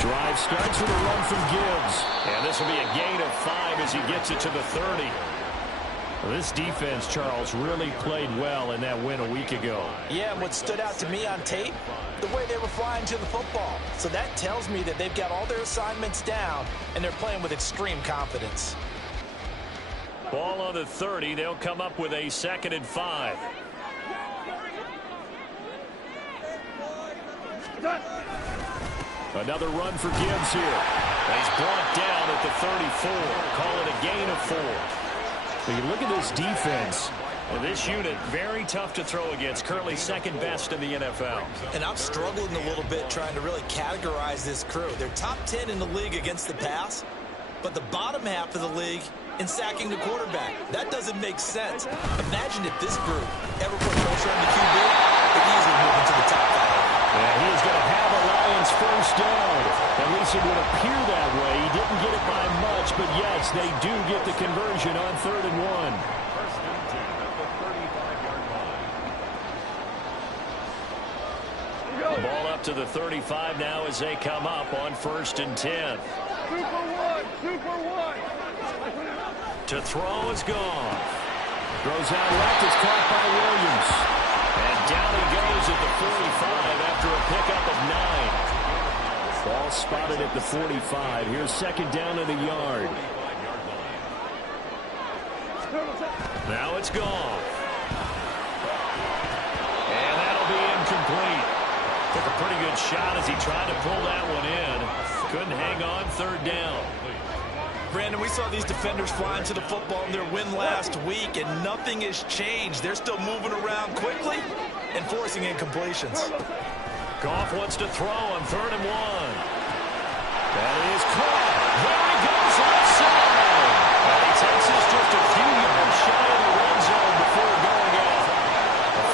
Drive starts with a run from Gibbs. And this will be a gain of 5 as he gets it to the 30. Well, this defense, Charles, really played well in that win a week ago. Yeah, and what stood out to me on tape, the way they were flying to the football. So that tells me that they've got all their assignments down, and they're playing with extreme confidence. Ball on the 30. They'll come up with a 2nd and 5. Another run for Gibbs here. He's brought down at the 34. Call it a gain of 4. But you look at this defense. This unit, very tough to throw against. Currently 2nd best in the NFL. And I'm struggling a little bit trying to really categorize this crew. They're top 10 in the league against the pass, but the bottom half of the league in sacking the quarterback. That doesn't make sense. Imagine if this group ever put pressure on the QB, they'd easily move into the top 5. And he's going to have a Lions first down. At least it would appear that way. He didn't get it by much, but yes, they do get the conversion on 3rd and 1. First and 10 at the 35-yard line. Ball up to the 35 now as they come up on 1st and 10. Super one. To throw is gone. Throws out left. It's caught by Williams. And down he goes at the 45 after a pickup of 9. Ball spotted at the 45. Here's 2nd down in the yard. Now it's gone. And that'll be incomplete. Took a pretty good shot as he tried to pull that one in. Couldn't hang on 3rd down. Brandon, we saw these defenders flying to the football in their win last week, and nothing has changed. They're still moving around quickly and forcing incompletions. Goff wants to throw on 3rd and 1. That is caught. There he goes left side. And he takes us just a few yards shy of the red zone before going out.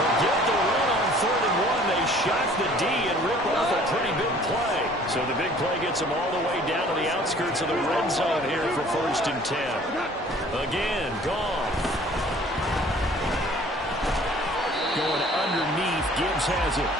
Forget the run on 3rd and 1. They shot the D and ripped off a pretty big play. So the big play gets them all the way down to the outskirts of the red zone here for 1st and 10. Again, Goff. Going underneath, Gibbs has it.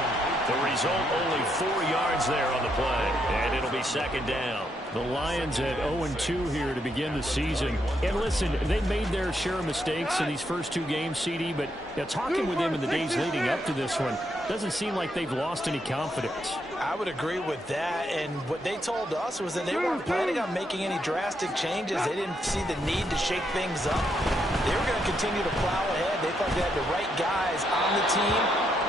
The result, only 4 yards there on the play, and it'll be 2nd down. The Lions at 0-2 here to begin the season. And listen, they made their share of mistakes in these first 2 games, CD, but talking with them in the days leading up to this one, doesn't seem like they've lost any confidence. I would agree with that, and what they told us was that they weren't planning on making any drastic changes. They didn't see the need to shake things up. They were going to continue to plow ahead. They thought they had the right guys on the team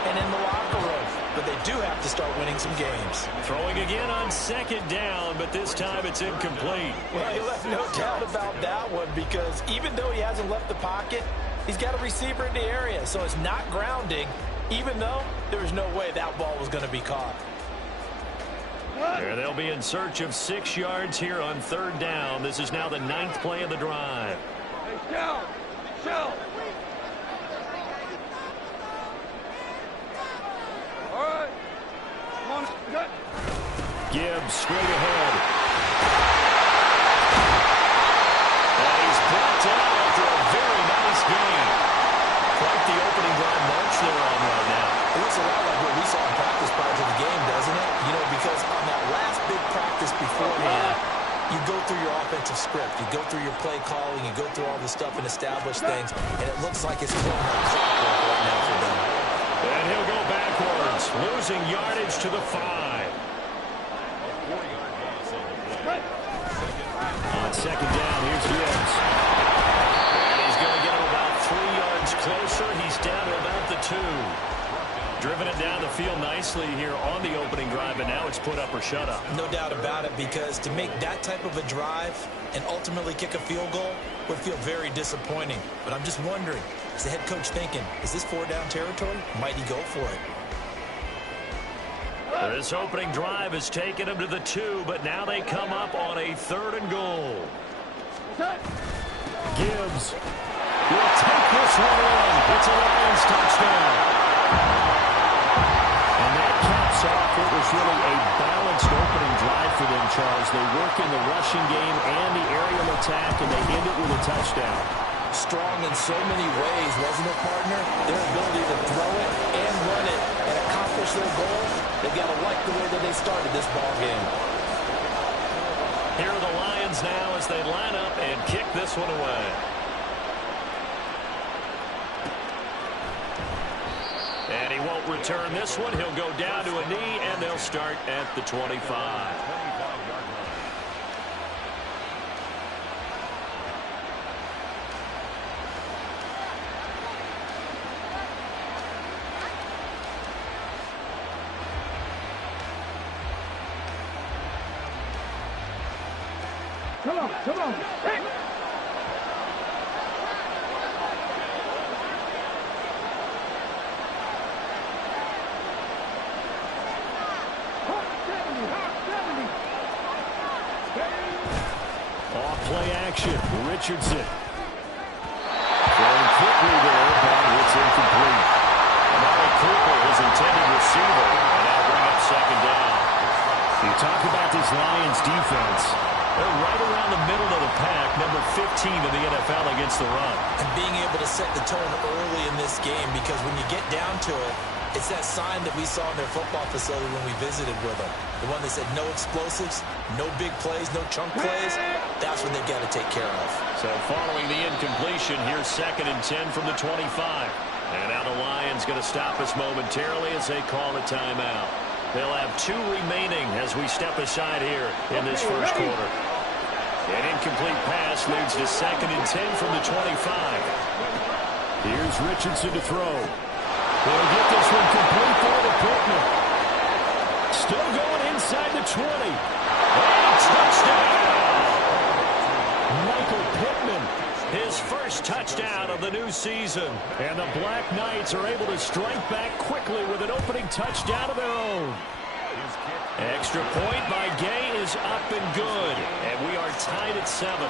and in the locker room, but they do have to start winning some games. Throwing again on 2nd down, but this time it's incomplete. Well, he left no doubt about that one, because even though he hasn't left the pocket, he's got a receiver in the area, so it's not grounding, even though there was no way that ball was going to be caught. There they'll be in search of 6 yards here on 3rd down. This is now the 9th play of the drive. Hey, Shell. All right. Come on. Gibbs straight ahead. And he's brought down after a very nice game. Quite the opening drive march they're on right now. It looks a lot like what we saw in practice prior to the game, doesn't it? You know, because on that last big practice beforehand, you go through your offensive script, you go through your play calling, you go through all the stuff and establish things, and it looks like it's flowing like clockwork right now for them. And he'll go backwards, losing yardage to the 5. On 2nd down, here's Gibbs. And he's going to get him about 3 yards closer. He's down to about the 2. Driven it down the field nicely here on the opening drive, and now it's put up or shut up. No doubt about it, because to make that type of a drive and ultimately kick a field goal would feel very disappointing. But I'm just wondering, is the head coach thinking, is this 4-down territory? Might he go for it? This opening drive has taken them to the 2, but now they come up on a 3rd and goal. Gibbs will take this one in. It's a Lions touchdown. And that caps off what was really a balanced opening drive for them, Charles. They work in the rushing game and the aerial attack, and they end it with a touchdown. strong in so many ways, wasn't it, partner? Their ability to throw it and run it and accomplish their goal. They've got to like the way that they started this ball game. Here are the Lions now as they line up and kick this one away. And he won't return this one. He'll go down to a knee, and they'll start at the 25. Come on, come on. Hey. Off-play action. Richardson. Throwing quickly there, but it's incomplete. Amari Cooper, his intended receiver, and that'll bring up second down. You talk about this Lions defense. They're right around the middle of the pack, number 15 in the NFL against the run. And being able to set the tone early in this game, because when you get down to it, it's that sign that we saw in their football facility when we visited with them. The one that said no explosives, no big plays, no chunk plays. That's what they've got to take care of. So following the incompletion, here's 2nd and 10 from the 25. And now the Lions going to stop us momentarily as they call a timeout. They'll have 2 remaining as we step aside here in this first quarter. An incomplete pass leads to 2nd and 10 from the 25. Here's Richardson to throw. They'll get this one complete for the Pittman. Still going inside the 20. And touchdown! Michael Pittman, his first touchdown of the new season. And the Black Knights are able to strike back quickly with an opening touchdown of their own. Extra point by Gay is up and good. And we are tied at 7.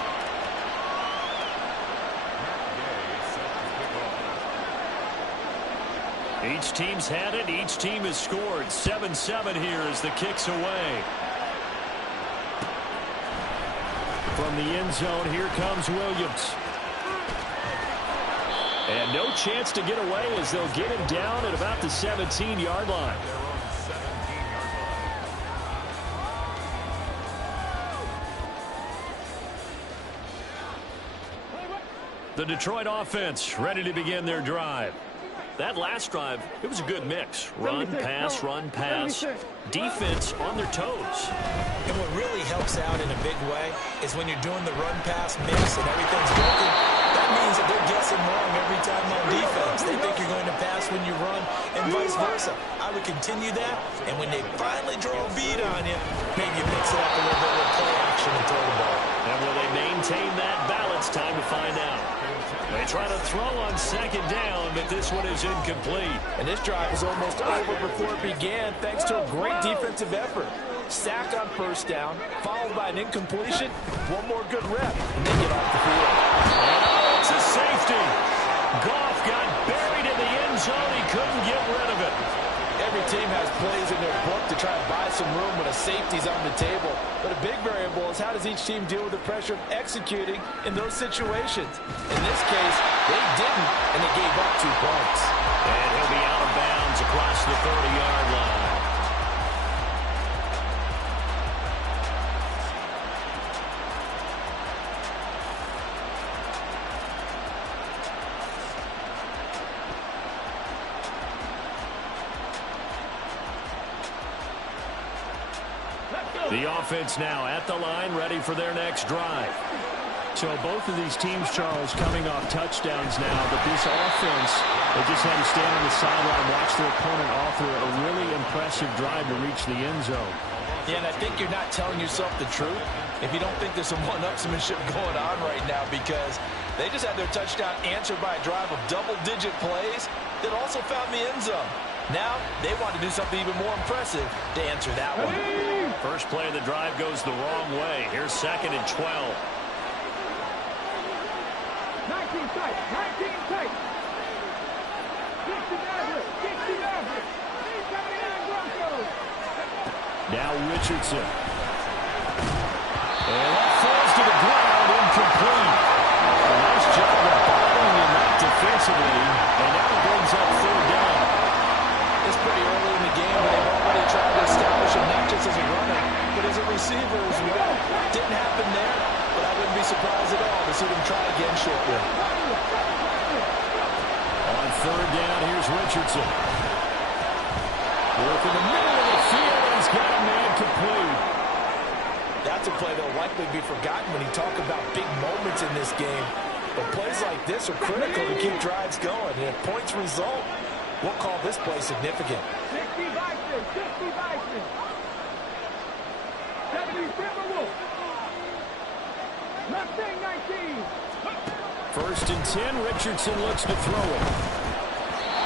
Each team's had it. Each team has scored. 7-7 here as the kick's away. From the end zone, here comes Williams. And no chance to get away as they'll get him down at about the 17-yard line. The Detroit offense ready to begin their drive. That last drive, it was a good mix. Run, pass, defense on their toes. And what really helps out in a big way is when you're doing the run-pass mix and everything's working, that means that they're guessing wrong every time on defense. They think you're going to pass when you run and vice versa. I would continue that, and when they finally draw a beat on you, maybe you mix it up a little bit with play action and throw the ball. And will they maintain that balance? Time to find out. They try to throw on 2nd down, but this one is incomplete. And this drive was almost over before it began thanks to a great defensive effort. Sack on 1st down, followed by an incompletion, one more good rep, and then get off the field. Oh, it's a safety. Goff got buried in the end zone. He couldn't get rid of it. Every team has plays in their book to try to buy some room when a safety's on the table. But a big variable is how does each team deal with the pressure of executing in those situations. In this case, they didn't, and they gave up 2 points. And he'll be out of bounds across the 30-yard line. The offense now at the line, ready for their next drive. So both of these teams, Charles, coming off touchdowns now, but this offense, they just had to stand on the sideline, watch their opponent offer a really impressive drive to reach the end zone. Yeah, and I think you're not telling yourself the truth if you don't think there's some one-upsmanship going on right now, because they just had their touchdown answered by a drive of double-digit plays that also found the end zone. Now, they want to do something even more impressive to answer that one. First play of the drive goes the wrong way. Here's 2nd and 12. 19 tight, 19 tight. 60 average, 60 average. 79 Broncos. Now Richardson. And that falls to the ground, incomplete. A nice job of to see them try again shortly. On third down, here's Richardson. Work in the middle of the field, and he's got a man complete. That's a play that will likely be forgotten when you talk about big moments in this game. But plays like this are critical to keep drives going. And if points result, we'll call this play significant. 60 Bison, 60 Bison. 70 Timberwolves. Mustang 19. First and 10, Richardson looks to throw it.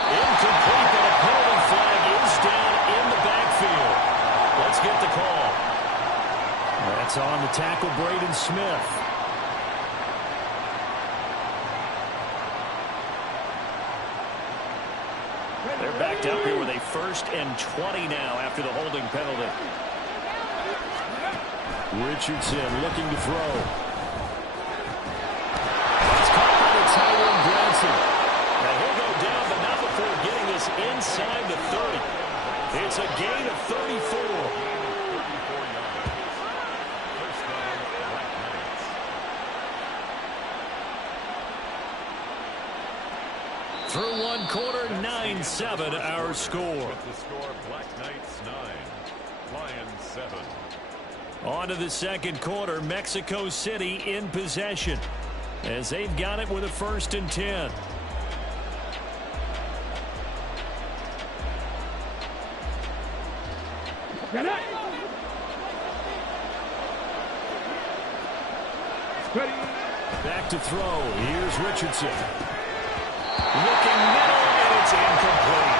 Incomplete, but a penalty flag is down in the backfield. Let's get the call. That's on the tackle, Braden Smith. They're backed up here with a 1st and 20 now after the holding penalty. Richardson looking to throw. It's caught by the Tyrone Branson. Now he'll go down, but not before getting this inside the 30. It's a gain of 34. Through one quarter, 9-7 our score. The score, Black Knights 9, Lions 7. On to the second quarter, Mexico City in possession as they've got it with a 1st and 10. Back to throw. Here's Richardson. Looking middle, and it's incomplete.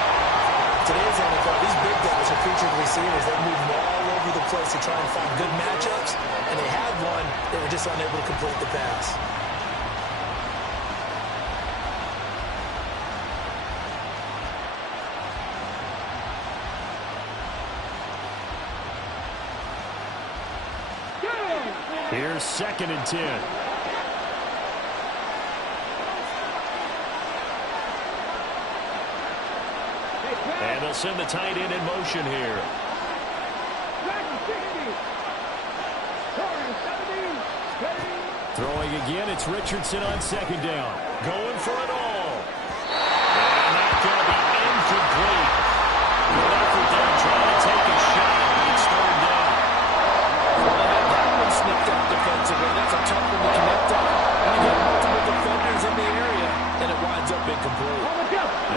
Today's NFL, these big guys are featured receivers. They move all over the place to try and find good matchups, and they had one. They were just unable to complete the pass. Here's 2nd and 10. And they'll send the tight end in motion here. Throwing again, it's Richardson on 2nd down. Going for it all. And that's going to be incomplete. Good effort there trying to take a shot. It's 3rd down. That one snipped out defensively. That's a tough one to connect on. And you get multiple defenders in the area, and it winds up incomplete.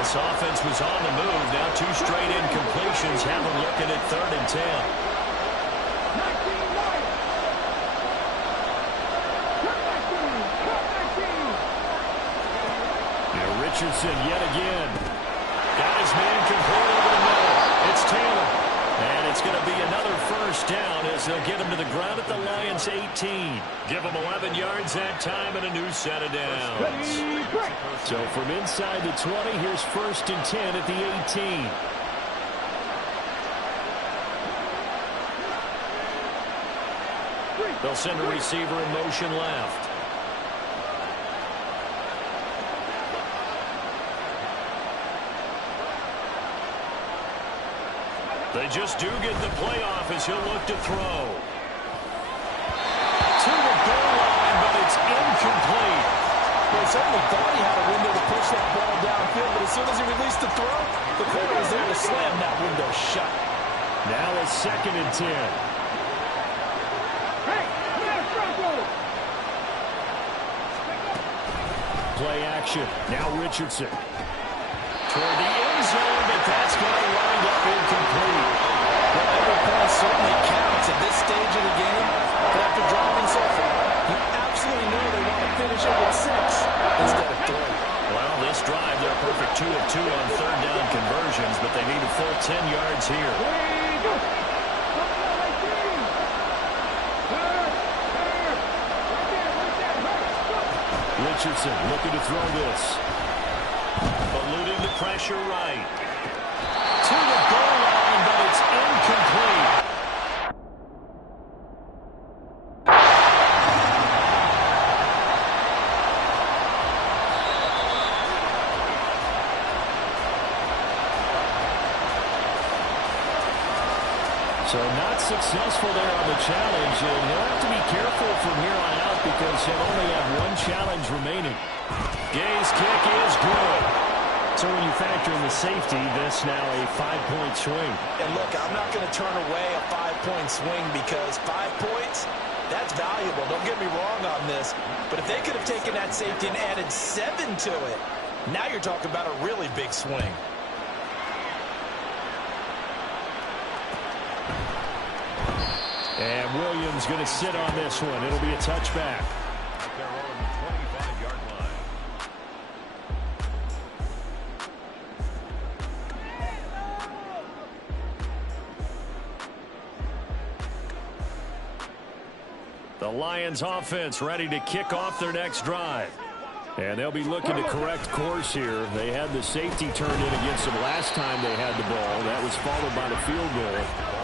This offense was on the move. Now 2 straight incompletions have them looking at 3rd and 10. Now Richardson yet again. Got his man complete over the middle. It's Taylor. And it's going to be another 1st down as they'll get him to the ground at the Lions' 18. Give them 11 yards that time and a new set of downs. So from inside the 20, here's 1st and 10 at the 18. They'll send a receiver in motion left. They just do get the playoff as he'll look to throw. To the goal line, but it's incomplete. Well, certainly thought he had a window to push that ball downfield, but as soon as he released the throw, the corner was there to slam that window shut. Now it's 2nd and 10. Play action. Now Richardson. Toward the end zone, but that's going to wind up incomplete. Well, every point certainly counts at this stage of the game, but after driving so far, you absolutely know they want to finish it with 6 instead of 3. Well, this drive, they're a perfect 2 of 2 on 3rd down conversions, but they need a full 10 yards here. Richardson looking to throw this. Eluding the pressure right. To the goal line, but it's incomplete. So not successful there on the challenge, and he'll have to be careful from here on out because Lions have only have one challenge remaining. Gay's kick is good. So when you factor in the safety, this now a 5-point swing. And look, I'm not going to turn away a 5-point swing because 5 points, that's valuable. Don't get me wrong on this. But if they could have taken that safety and added 7 to it, now you're talking about a really big swing. And Williams going to sit on this one. It'll be a touchback. Their own 25-yard line. The Lions offense ready to kick off their next drive. And they'll be looking to correct course here. They had the safety turned in against them last time they had the ball. That was followed by the field goal.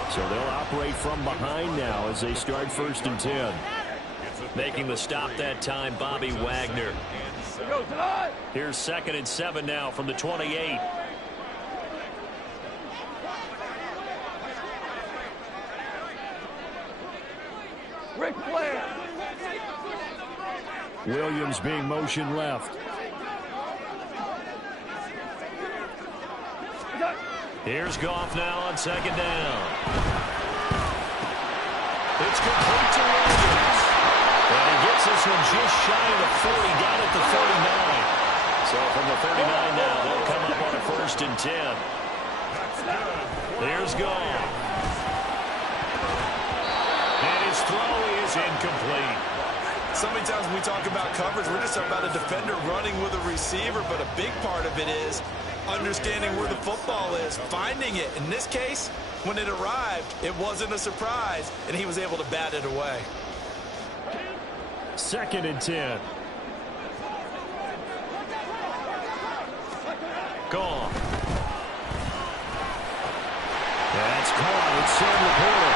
So they'll operate from behind now as they start 1st and 10. Making the stop that time, Bobby Wagner. Here's 2nd and 7 now from the 28. Ric Flair. Williams being motion left. Here's Goff now on 2nd down. It's complete to Williams. And he gets this one just shy of the 40, down at the 39. So from the 39 now, they'll come up on a 1st and 10. Here's Goff. And his throw is incomplete. So many times when we talk about coverage, we're just talking about a defender running with a receiver, but a big part of it is understanding where the football is, finding it. In this case, when it arrived, it wasn't a surprise, and he was able to bat it away. 2nd and 10. Gone. That's caught. It's Sam Laporta.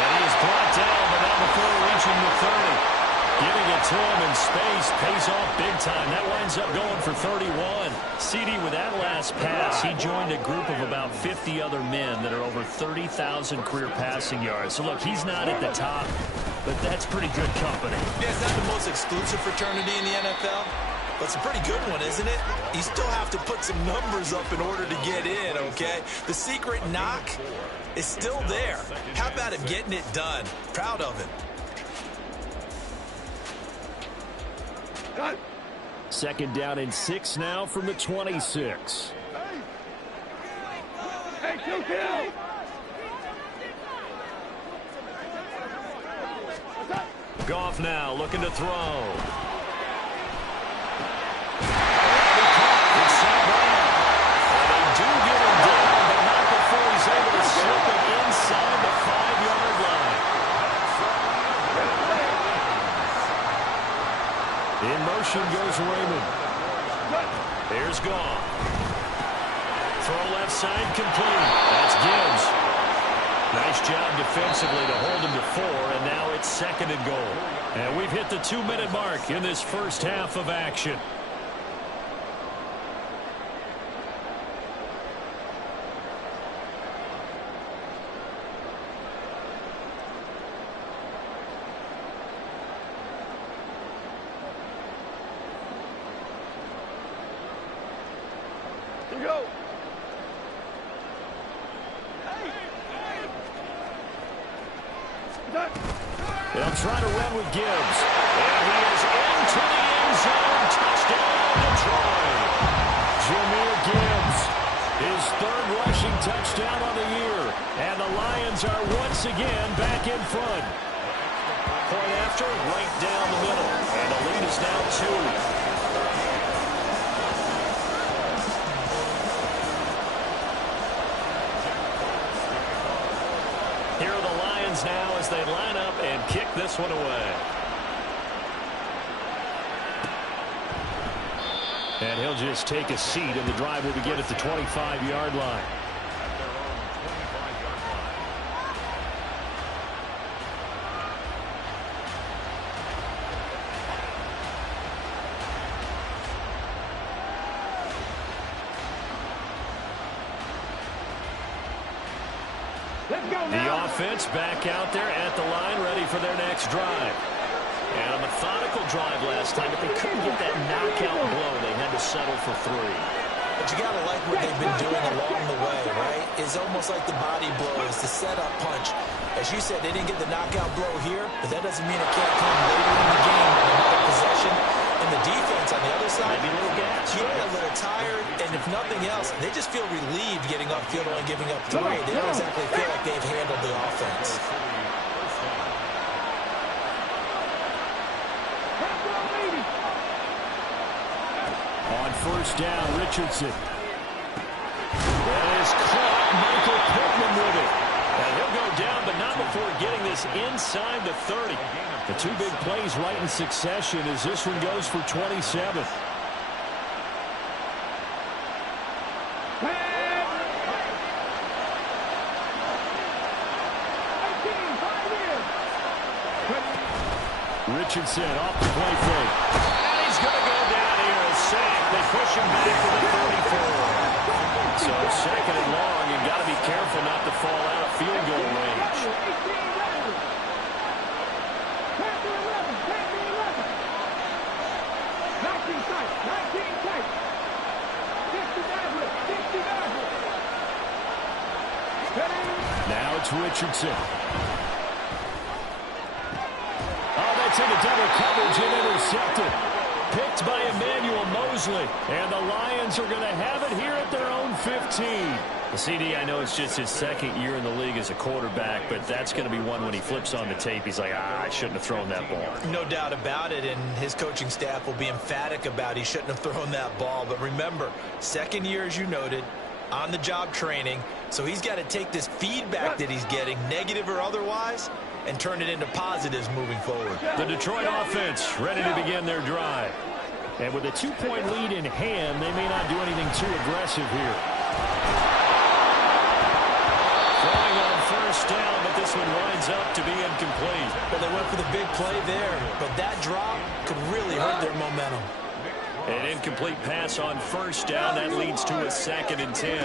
And he is brought down, but not before reaching the 30. Giving it to him in space pays off big time. That winds up going for 31. CD, with that last pass, he joined a group of about 50 other men that are over 30,000 career passing yards. So, look, he's not at the top, but that's pretty good company. Yeah, it's not the most exclusive fraternity in the NFL, but it's a pretty good one, isn't it? You still have to put some numbers up in order to get in, okay? The secret knock is still there. How about him getting it done? Proud of him. 2nd down and 6 now from the 26. Hey, 2 kill. Goff now looking to throw. It's Sam Brown. And they do get him down, but not before he's able to slip it inside the 5-yard line. In motion goes Raymond. Here's Goff. Throw left side complete. That's Gibbs. Nice job defensively to hold him to 4, and now it's 2nd and goal. And we've hit the 2-minute mark in this first half of action. Go. They'll try to run with Gibbs. And he is into the end zone. Touchdown, Detroit. Jahmyr Gibbs, his 3rd rushing touchdown on the year. And the Lions are once again back in front. Point after, right down the middle. And the lead is now 2. Here are the Lions now as they line up and kick this one away. And he'll just take a seat, and the drive will begin at the 25-yard line. The offense back out there at the line, ready for their next drive. And a methodical drive last time, but they couldn't get that knockout blow. They had to settle for 3. But you got to like what they've been doing along the way, right? It's almost like the body blows, the setup punch. As you said, they didn't get the knockout blow here, but that doesn't mean it can't come later in the game with another possession. And the defense on the other side, maybe a little gas. Yeah, a little tired, and if nothing else, they just feel relieved getting upfield and giving up 3. They don't exactly feel like they've handled the offense. On first down, Richardson. That is caught. Michael Pittman with it. And he'll go down, but not before getting this inside the 30. The 2 big plays right in succession as this one goes for 27. Richardson off the play fake. And he's going to go down here. A sack. They push him back to the 34. So second and long, you've got to be careful not to fall out of field goal range. Now it's Richardson. Oh, that's into double coverage and intercepted. Picked by Emmanuel Mosley. And the Lions are going to have it here at their own 15. The CD, I know it's just his second year in the league as a quarterback, but that's going to be one when he flips on the tape. He's like, I shouldn't have thrown that ball. No doubt about it, and his coaching staff will be emphatic about he shouldn't have thrown that ball. But remember, second year, as you noted, on-the-job training, so he's got to take this feedback that he's getting, negative or otherwise, and turn it into positives moving forward. The Detroit offense ready to begin their drive. And with a 2-point lead in hand, they may not do anything too aggressive here. Throwing on first down, but this one winds up to be incomplete. Well, they went for the big play there, but that drop could really hurt their momentum. An incomplete pass on first down. That leads to a 2nd and 10.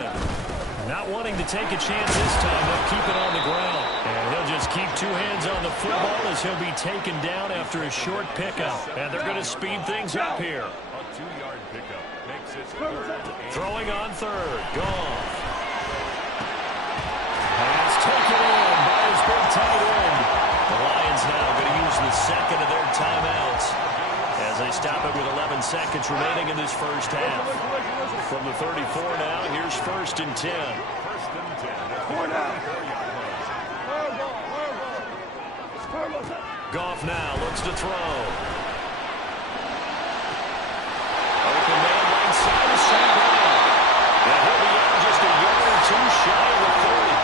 Not wanting to take a chance this time. They'll keep it on the ground. And he'll just keep 2 hands on the football as he'll be taken down after a short pickup. And they're going to speed things up here. A 2-yard pickup makes it 3rd and 8. Throwing on 3rd. Gone. Pass taken in by his big tight end. The Lions now going to use the second of their timeouts as they stop it with 11 seconds remaining in this first half. From the 34 now, here's 1st and 10. 1st and 10. Goff now looks to throw. Open man right side of St. Brown. And he'll be out just a yard or 2 shy of the 30.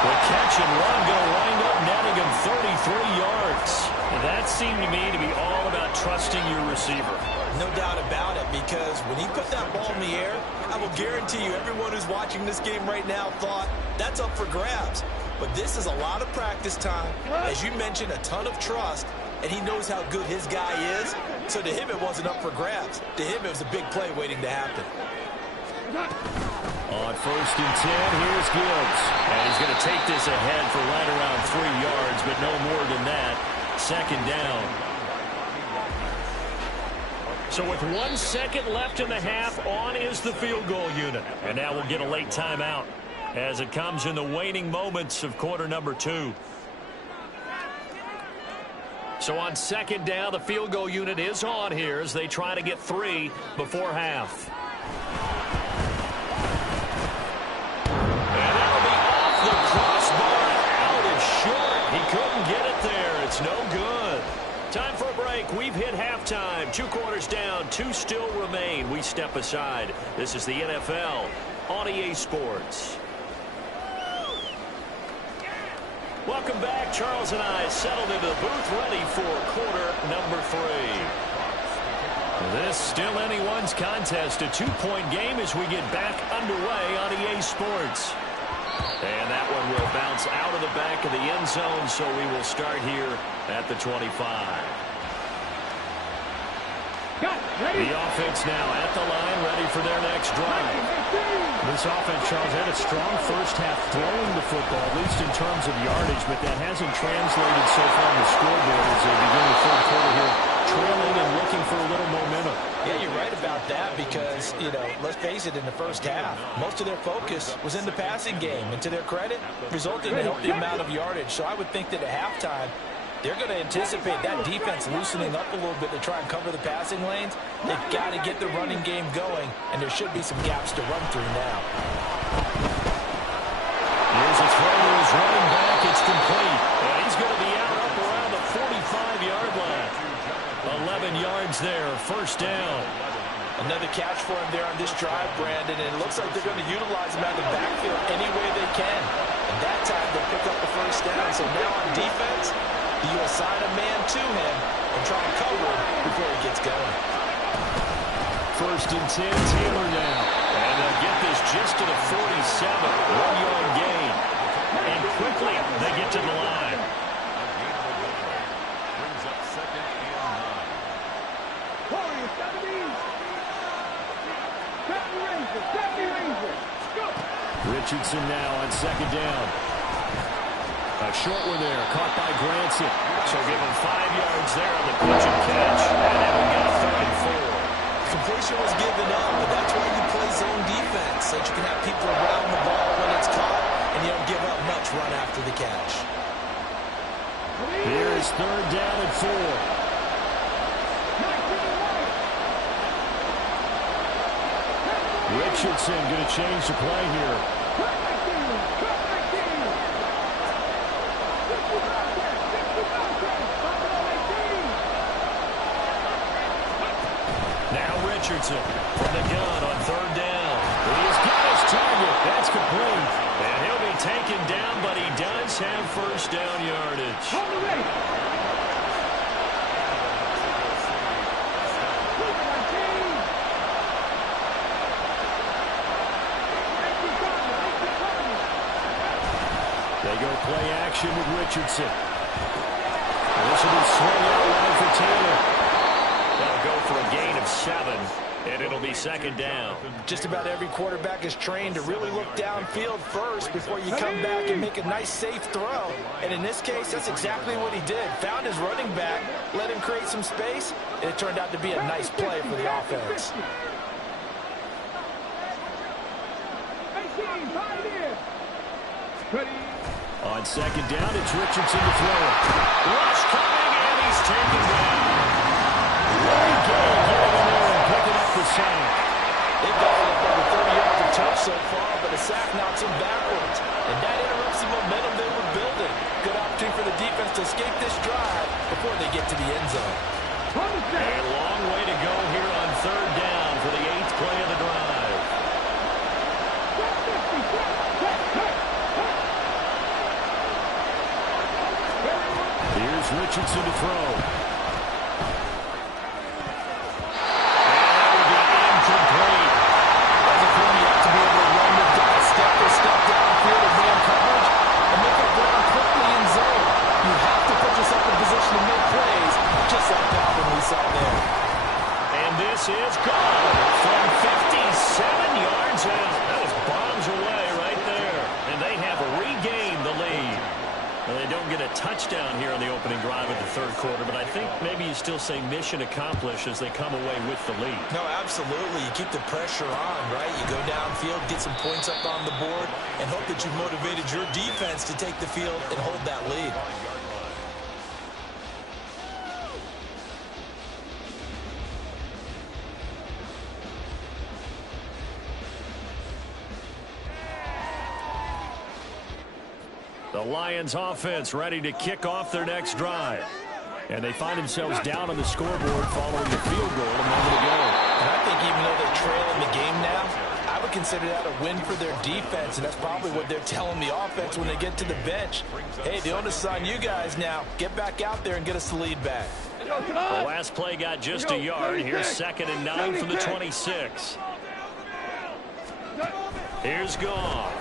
The catch and run going to wind up netting him 33 yards. And that seemed to me to be all about trusting your receiver. No doubt about it, because when he put that ball in the air, I will guarantee you everyone who's watching this game right now thought that's up for grabs. But this is a lot of practice time. As you mentioned, a ton of trust, and he knows how good his guy is. So to him, it wasn't up for grabs. To him, it was a big play waiting to happen. On 1st and 10, here's Gibbs. And he's going to take this ahead for right around 3 yards, but no more than that. 2nd down. So with 1 second left in the half, on is the field goal unit. And now we'll get a late timeout as it comes in the waning moments of quarter number 2. So on 2nd down, the field goal unit is on here as they try to get 3 before half. And that'll be off the crossbar, out and short. He couldn't get it there. It's no good. Time for a break. We've hit halftime. 2 quarters down. 2 still remain. We step aside. This is the NFL on EA Sports. Welcome back. Charles and I settled into the booth, ready for quarter number 3. This still anyone's contest. A 2-point game as we get back underway on EA Sports. And that one will bounce out of the back of the end zone, so we will start here at the 25. The offense now at the line, ready for their next drive. This offense, Charles, had a strong first half throwing the football, at least in terms of yardage, but that hasn't translated so far on the scoreboard as they begin the 3rd quarter here, trailing face it, in the first half, most of their focus was in the passing game. And to their credit, resulted in a healthy amount of yardage. So I would think that at halftime, they're going to anticipate that defense loosening up a little bit to try and cover the passing lanes. They've got to get the running game going, and there should be some gaps to run through now. Here's a throw to his running back. It's complete. And he's going to be out up around the 45-yard line. 11 yards there, first down. Another catch for him there on this drive, Brandon, and it looks like they're going to utilize him out of the backfield any way they can. And that time they pick up the first down. So now on defense, you assign a man to him and try and cover him before he gets going. First and 10, Taylor now. And they'll get this just to the 47. 1-yard gain. And quickly they get to the line. Brings up second and 9. Richardson now on second down. A short one there, caught by Granson. So give him 5 yards there on the pitch and catch. And then we got a 3rd and 4. Completion was given up, but that's why you play zone defense, so that you can have people around the ball when it's caught, and you don't give up much run after the catch. Here is 3rd down and 4. Richardson going to change the play here. Now Richardson from the gun on 3rd down. He's got his target. That's complete. And he'll be taken down, but he does have first down yardage. They go play action with Richardson. This will be swung out wide for Taylor. That'll go for a gain of 7, and it'll be 2nd down. Just about every quarterback is trained to really look downfield first before you come back and make a nice, safe throw. And in this case, that's exactly what he did. Found his running back, let him create some space, and it turned out to be a nice play for the offense. On 2nd down, it's Richardson to throw. Rush coming, and he's taken down. Very good, getting in there and picking up the sack. They've got over 30 yards of touch so far, but a sack knocks them backwards. And that interrupts the momentum they were building. Good opportunity for the defense to escape this drive before they get to the end zone. A long way to go here on 3rd down for the 8th play of the drive. Here's Richardson to throw. And that will be incomplete. As a team, you have to be able to run the dot, step to step downfield of man coverage, and make a run quickly in zone. You have to put yourself in position to make plays, just like that one we saw there. And this is gone from 57 yards. That was bombs away right there. And they have regained the lead. Well, they don't get a touchdown here on the opening drive of the 3rd quarter, but I think maybe you still say mission accomplished as they come away with the lead. No, absolutely. You keep the pressure on, right? You go downfield, get some points up on the board, and hope that you've motivated your defense to take the field and hold that lead. The Lions offense ready to kick off their next drive. And they find themselves down on the scoreboard following the field goal a moment ago. And I think even though they're trailing the game now, I would consider that a win for their defense, and that's probably what they're telling the offense when they get to the bench. Hey, the onus is on you guys now. Get back out there and get us the lead back. The last play got just a yard. Here's 2nd and 9 from the 26. Here's Goff.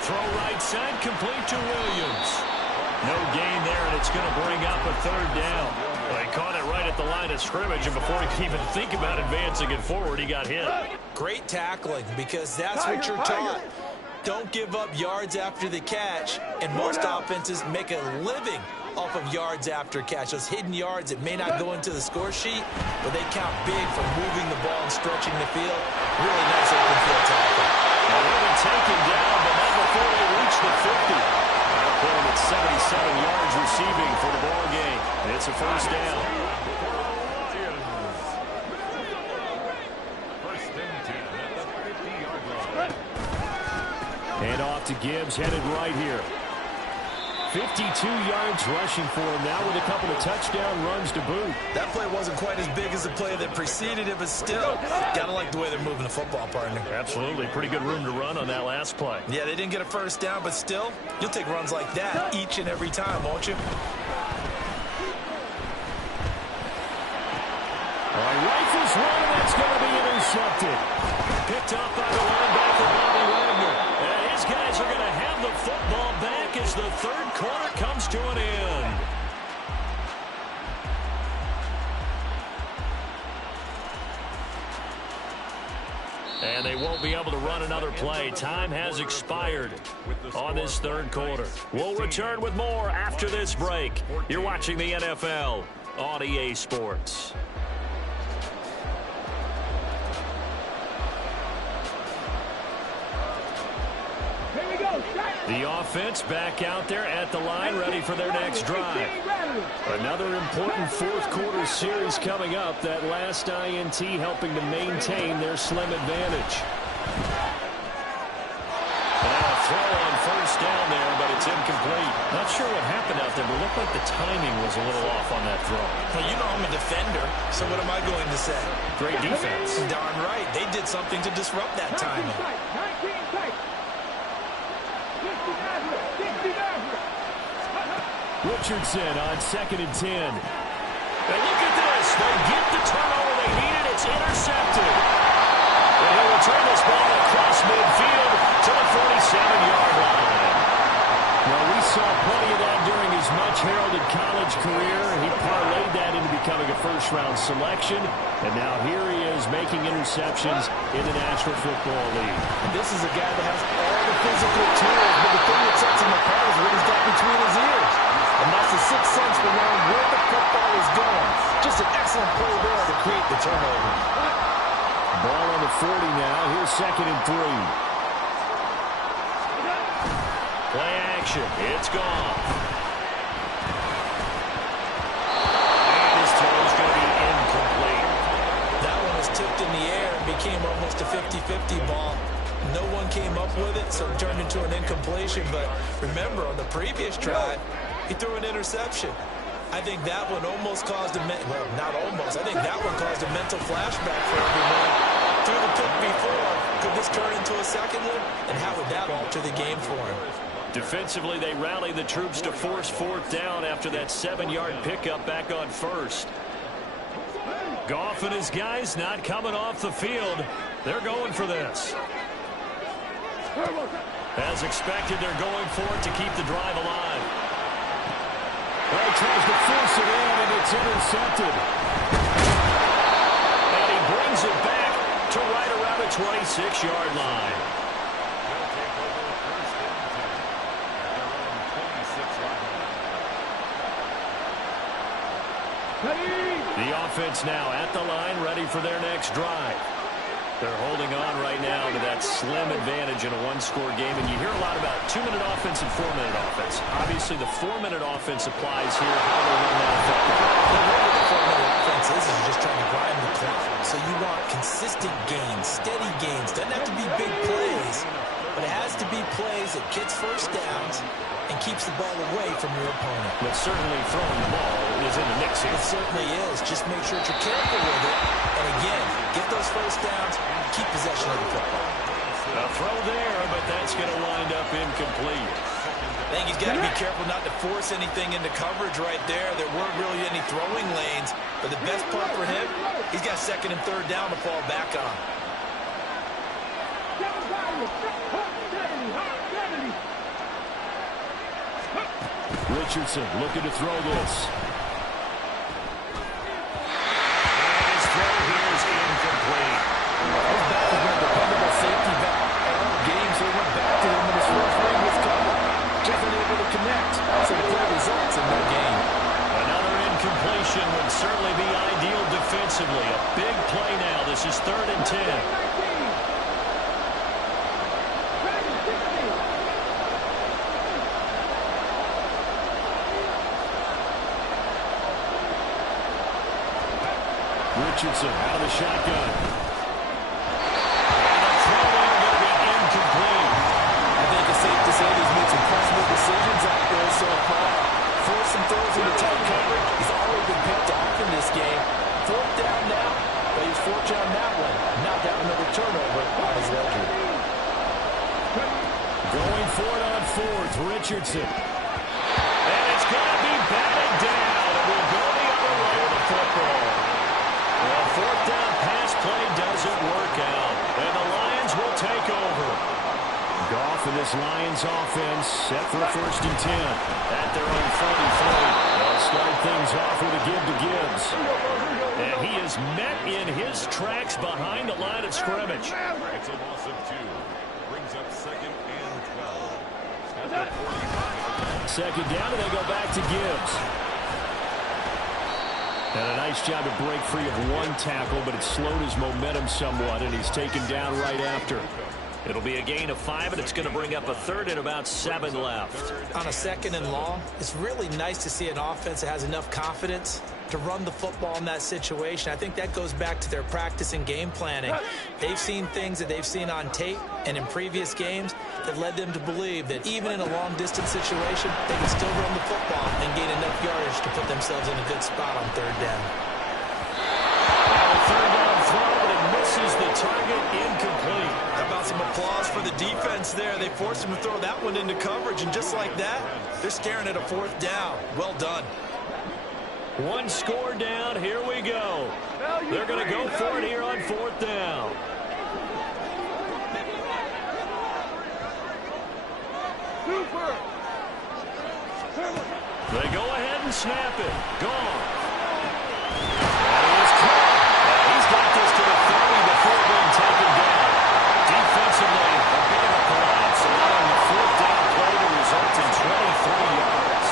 Throw right side, complete to Williams. No gain there, and it's going to bring up a 3rd down. Well, he caught it right at the line of scrimmage, and before he could even think about advancing it forward, he got hit. Great tackling, because that's what you're taught. Don't give up yards after the catch, and most offenses make a living off of yards after catch. Those hidden yards that may not go into the score sheet, but they count big for moving the ball and stretching the field. Really nice open field tackle. Now they've been taken down, but not before they reach the 50. Now putting at 77 yards receiving for the ball game. It's a first down. First and 10 at the 50-yard line. And off to Gibbs, headed right here. 52 yards rushing for him now with a couple of touchdown runs to boot. That play wasn't quite as big as the play that preceded it, but still, gotta like the way they're moving the football, partner. Absolutely. Pretty good room to run on that last play. Yeah, they didn't get a first down, but still, you'll take runs like that each and every time, won't you? All right, rifles run, and that's going to be intercepted. Picked up by the linebacker, Bobby Wagner. And his guys are going to have the football back as the third quarter comes to an end. And they won't be able to run another play. Time has expired on this third quarter. We'll return with more after this break. You're watching the NFL on EA Sports. The offense back out there at the line, ready for their next drive. Another important fourth quarter series coming up. That last INT helping to maintain their slim advantage. And now a throw on first down there, but it's incomplete. Not sure what happened out there, but it looked like the timing was a little off on that throw. Well, you know I'm a defender, so what am I going to say? Great defense. Darn right. They did something to disrupt that timing. Richardson on 2nd and 10. And look at this. They get the turnover they needed. It's intercepted. And he'll return this ball across midfield to the 47-yard line. Well, we saw plenty of that during his much-heralded college career. He parlayed that into becoming a first-round selection. And now here he is making interceptions in the National Football League. This is a guy that has all the physical tools, but the thing that sets him apart is what he's got between his ears. And that's the sixth sense for knowing where the football is going. Just an excellent play there to create the turnover. Ball on the 40 now. Here's 2nd and 3. Play action. It's gone. And his throw is going to be incomplete. That one was tipped in the air and became almost a 50-50 ball. No one came up with it, so it turned into an incompletion. But remember, on the previous drive, he threw an interception. I think that one almost caused a well, not almost. I think that one caused a mental flashback for everyone. Threw the pick before. Could this turn into a second one? And how would that alter the game for him? Defensively, they rally the troops to force fourth down after that 7-yard pickup back on first. Goff and his guys not coming off the field. They're going for this. As expected, they're going for it to keep the drive alive. Well, he tries to force it in, and it's intercepted. And he brings it back to right around the 26-yard line. The offense now at the line, ready for their next drive. They're holding on right now to that slim advantage in a one-score game. And you hear a lot about 2-minute offense and 4-minute offense. Obviously, the 4-minute offense applies here. How they run that effectively. The way the 4-minute offense is you're just trying to grind the clock. So you want consistent gains, steady gains. Doesn't have to be big plays, but it has to be plays that gets first downs and keeps the ball away from your opponent. But certainly throwing the ball is in the mix here. It certainly is. Just make sure that you're careful with it. And again, get those first downs, keep possession of the football. A throw there, but that's going to wind up incomplete. I think he's got to be careful not to force anything into coverage right there. There weren't really any throwing lanes. But the best part for him, he's got 2nd and 3rd down to fall back on. Richardson looking to throw this. And his throw here is incomplete. His back has been a dependable safety valve all game, so he went back to him when his first ring was covered. Just unable to connect, so the play results in no gain. This is 3rd and 10. Richardson out of the shotgun. And the throw in going to be incomplete. I think it's safe to say he's made some questionable decisions out there so far. Forced some throws into tight coverage. He's already been picked off in this game. 4th down now, but he's fortunate on that one. Not got another turnover on his ledger. Going for it on 4th, Richardson. And it's going to be batted down. It will go the other way with the football. Well, 4th down pass play doesn't work out, and the Lions will take over. Goff and this Lions offense set for a 1st and 10 at their own 43. They'll start things off with a give to Gibbs. And he is met in his tracks behind the line of scrimmage. It's a loss of 2. Brings up 2nd and 12. 2nd down, and they go back to Gibbs. And a nice job to break free of one tackle, but it slowed his momentum somewhat, and he's taken down right after. It'll be a gain of 5, and it's going to bring up a 3rd and about 7 left. On a 2nd and long, it's really nice to see an offense that has enough confidence to run the football in that situation. I think that goes back to their practice and game planning. They've seen things that they've seen on tape and in previous games that led them to believe that even in a long-distance situation, they can still run the football and gain enough yardage to put themselves in a good spot on 3rd down. Now a 3rd down throw, but it misses the target, incomplete. How about some applause for the defense there? They forced him to throw that one into coverage, and just like that, they're scaring at a 4th down. Well done. One score down. Here we go. They're going to go for it here on 4th down. They go ahead and snap it. Gone. And he is caught. He's got this to the 30 before being taken down. Defensively, a bit of a collapse, allowing the 4th down play to result in 23 yards.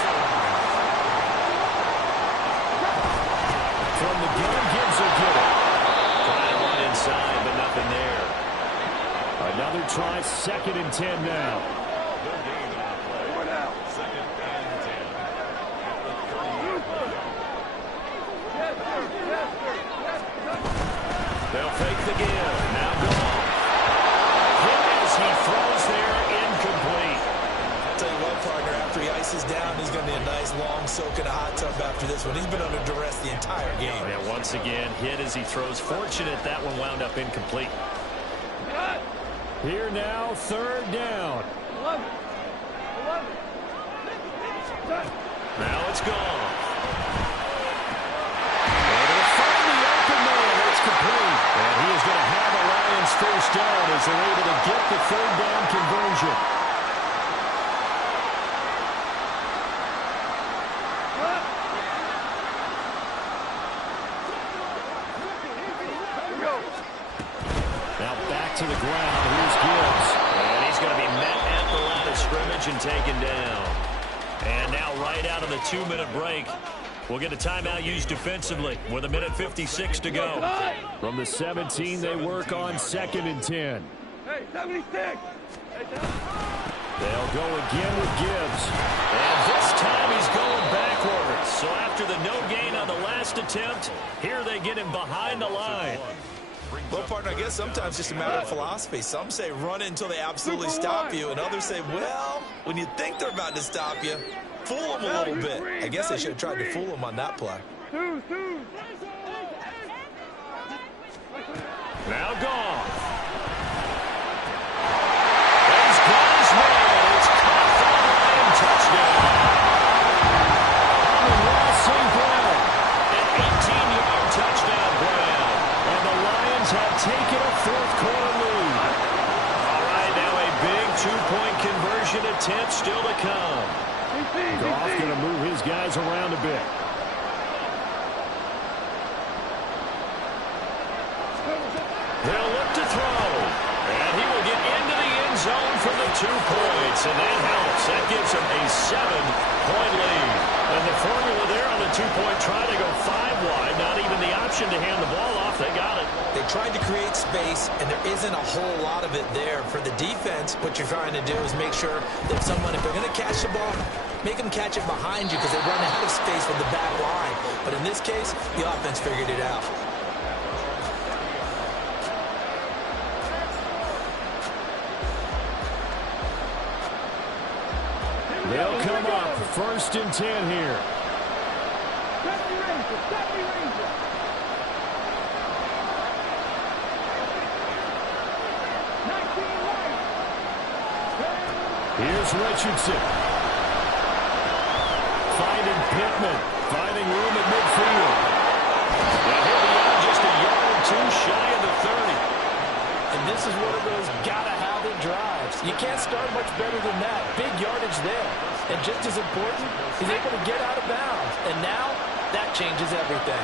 From the gun, Gibbs will get it. Trying to run inside, but nothing there. Another try, 2nd and 10 now. They'll fake the give. Now gone. Hit as he throws there, incomplete. I'll tell you what, partner, after he ices down, he's going to be a nice long soak in a hot tub after this one. He's been under duress the entire game. Yeah, once again, hit as he throws. Fortunate that one wound up incomplete. Here now, 3rd down. 11. Now it's gone. And it'll find the open man. It's complete. And he is going to have a Lions 1st down as they're able to get the 3rd down conversion. Now back to the ground. Here's Gibbs. And he's going to be met at the line of scrimmage and taken down. And now right out of the 2-minute break, we'll get a timeout used defensively with 1:56 to go. From the 17, they work on 2nd and 10. Hey, 76. They'll go again with Gibbs. And this time he's going backwards. So after the no gain on the last attempt, here they get him behind the line. Well, partner, I guess sometimes it's just a matter of philosophy. Some say run it until they absolutely stop you, and others say, well, when you think they're about to stop you, fool them a little bit. I guess they should have tried to fool them on that play. Now gone. He's got his man. It's caught for the Lion touchdown. St. Brown, an 18-yard touchdown grab. And the Lions have taken a 4th quarter lead. All right, now a big 2-point conversion attempt still to come. Goff going to move his guys around a bit. They'll look to throw. And he will get into the end zone for the 2 points. And that helps. That gives him a 7-point lead. And the formula there on the 2-point try to go 5 wide. Not even the option to hand the ball off. They got it. They tried to create space, and there isn't a whole lot of it there. For the defense, what you're trying to do is make sure that if they're going to catch the ball, make them catch it behind you because they run out of space with the back line. But in this case, the offense figured it out. They'll come up 1st and 10 here. Here's Richardson. Finding Pittman. Finding room at midfield. Now he'll be out just a yard or two shy of the 30. And this is one of those gotta-have-it drives. You can't start much better than that. Big yardage there. And just as important, he's able to get out of bounds. And now, that changes everything.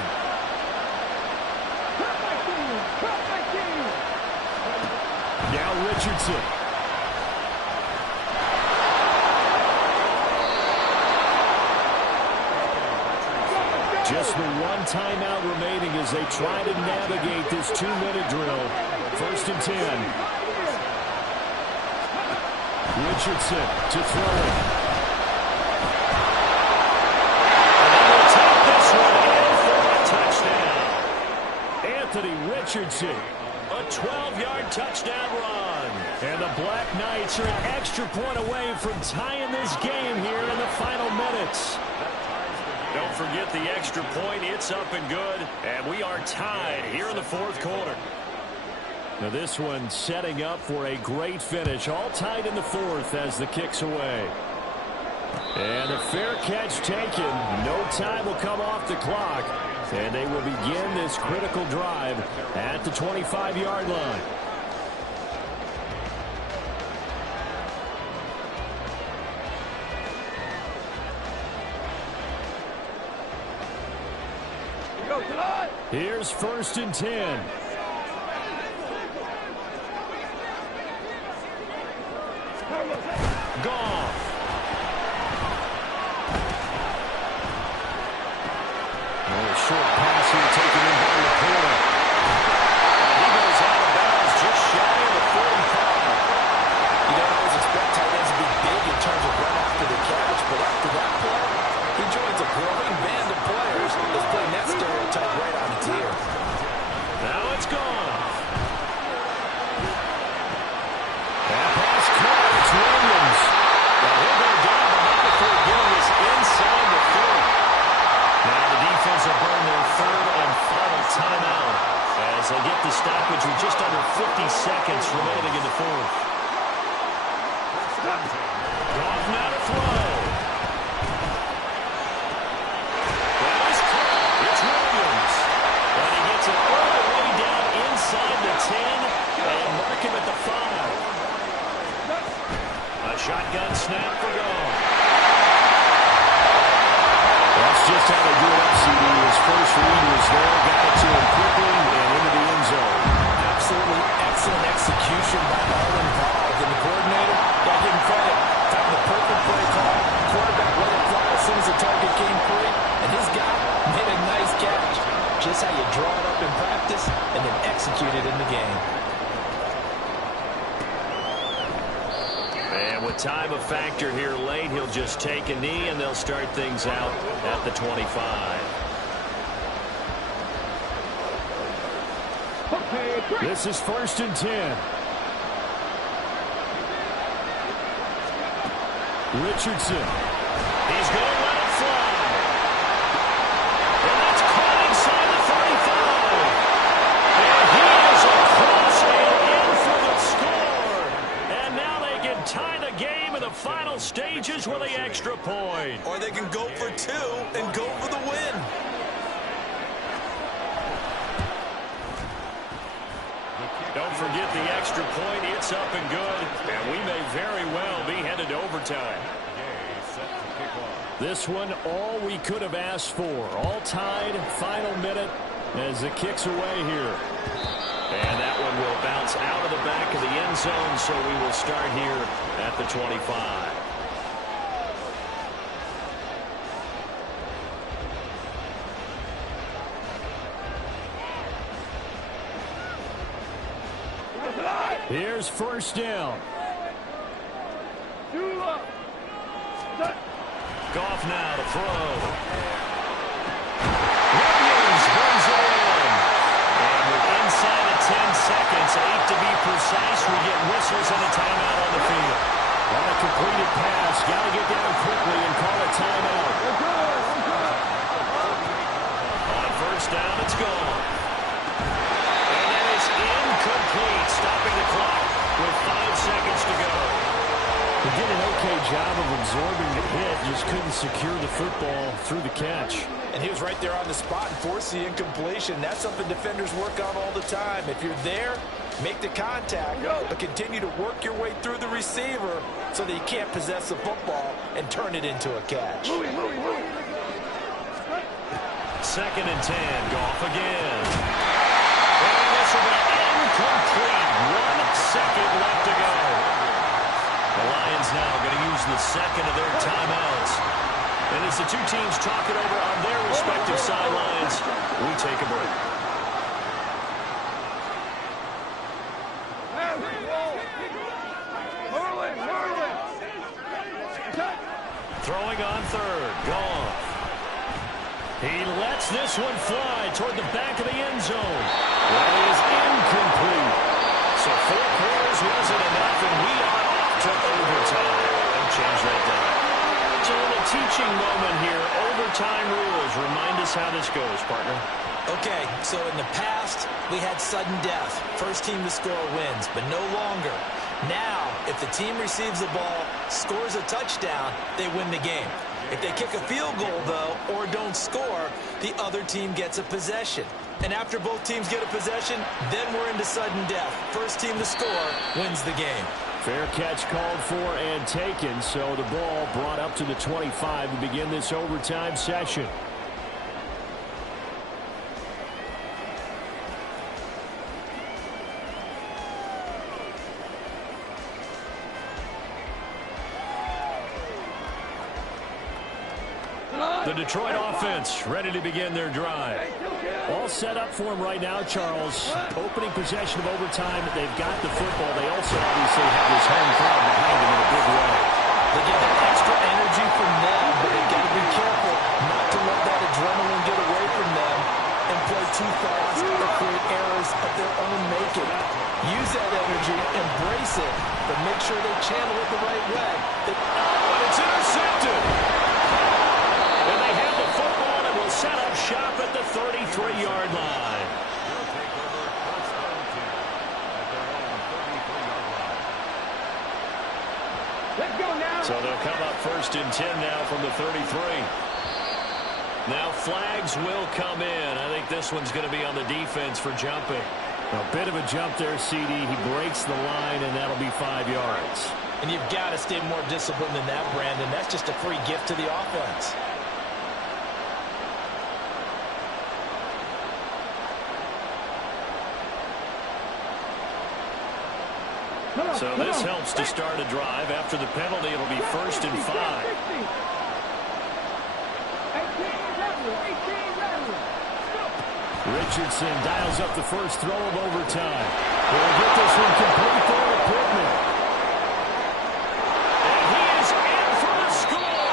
Now Richardson. Just the one timeout remaining as they try to navigate this 2-minute drill. 1st and 10. Richardson to throw it. And they will take this one in for a touchdown. Anthony Richardson, a 12-yard touchdown run. And the Black Knights are an extra point away from tying this game here in the final minutes. Don't forget the extra point. It's up and good. And we are tied here in the 4th quarter. Now this one setting up for a great finish. All tied in the 4th as the kick's away. And a fair catch taken. No time will come off the clock. And they will begin this critical drive at the 25-yard line. Here's 1st and 10. Goff. A short pass here taken in by the corner. He goes out of bounds just shy of the 45. You don't always expect tight ends to be big in terms of run after the catch, but after that play, he joins a growing band of players that's playing that stereotype right on its ear. Now it's gone. That pass caught. It's Williams. Now he'll go down, but not before getting this inside the 30. Now the defense will burn their 3rd and final timeout as they get the stoppage with just under 50 seconds remaining in the 4th. Goff now to throw. That is caught. It's Williams. And he gets it all the way down inside the 10 and mark him at the 5. A shotgun snap for Goff. That's just how they do it up, CD. His first read was there, got it to him quickly and into the end zone. Absolutely excellent execution by all involved. And the coordinator, got to give him credit. Found the perfect play call. Quarterback let it fly as soon as the target came free. And his guy made a nice catch. Just how you draw it up in practice and then execute it in the game. And with time a factor here late, he'll just take a knee and they'll start things out at the 25. This is 1st and 10. Richardson. He's going to let it fly. And that's caught inside the 35. And he is across and in for the score. And now they can tie the game in the final stages with the extra point. Or they can go for 2 and go for the win. Don't forget the extra point. It's up and good. And we may very well be headed to overtime. This one, all we could have asked for. All tied, final minute as it kicks away here. And that one will bounce out of the back of the end zone, so we will start here at the 25. Here's first down. Goff now to throw. Williams brings it in. And with inside of 10 seconds, 8 to be precise, we get whistles and a timeout on the field. On a completed pass, got to get down quickly and call a timeout. On first down, it's gone. And that is incomplete, stopping the clock with 5 seconds to go. He did an okay job of absorbing the hit, just couldn't secure the football through the catch. And he was right there on the spot and forced the incompletion. That's something defenders work on all the time. If you're there, make the contact, but continue to work your way through the receiver so that you can't possess the football and turn it into a catch. Second and 10, Goff again. And this will be incomplete. 1 second left to go. The Lions now going to use the second of their timeouts. And as the two teams talk it over on their respective sidelines, we take a break. Throwing on third, Goff. He lets this one fly toward the back of the end zone. That is incomplete. So 4 quarters wasn't enough, and we are off to overtime. Don't change that down. It's a little teaching moment here. Overtime rules. Remind us how this goes, partner. Okay, so in the past, we had sudden death. First team to score wins, but no longer. Now, if the team receives the ball, scores a touchdown, they win the game. If they kick a field goal, though, or don't score, the other team gets a possession. And after both teams get a possession, then we're into sudden death. First team to score wins the game. Fair catch called for and taken, so the ball brought up to the 25 to begin this overtime session. The Detroit offense ready to begin their drive. All set up for them right now, Charles. Opening possession of overtime. They've got the football. They also obviously have this home crowd behind them in a big way. They get that extra energy from them, but they've got to be careful not to let that adrenaline get away from them and play too fast or create errors of their own making. Use that energy, embrace it, but make sure they channel it the right way. And it's intercepted. And they have the football and will set up shop at the 33-yard line. Let's go now. So they'll come up first and 10 now from the 33. Now flags will come in. I think this one's going to be on the defense for jumping. A bit of a jump there, CD. He breaks the line, and that'll be 5 yards. And you've got to stay more disciplined than that, Brandon. That's just a free gift to the offense. So this helps to start a drive. After the penalty, it'll be first and 5. Richardson dials up the first throw of overtime. He'll get this one complete for the Pittman. And he is in for the score.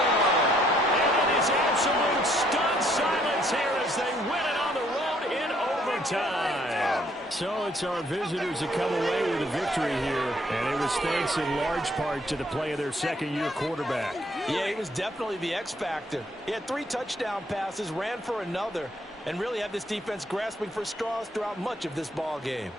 And it is absolute stunned silence here as they win it on the road in overtime. So it's our visitors that come away with a victory here. And it was thanks in large part to the play of their second-year quarterback. Yeah, he was definitely the X factor. He had 3 touchdown passes, ran for another, and really had this defense grasping for straws throughout much of this ball game.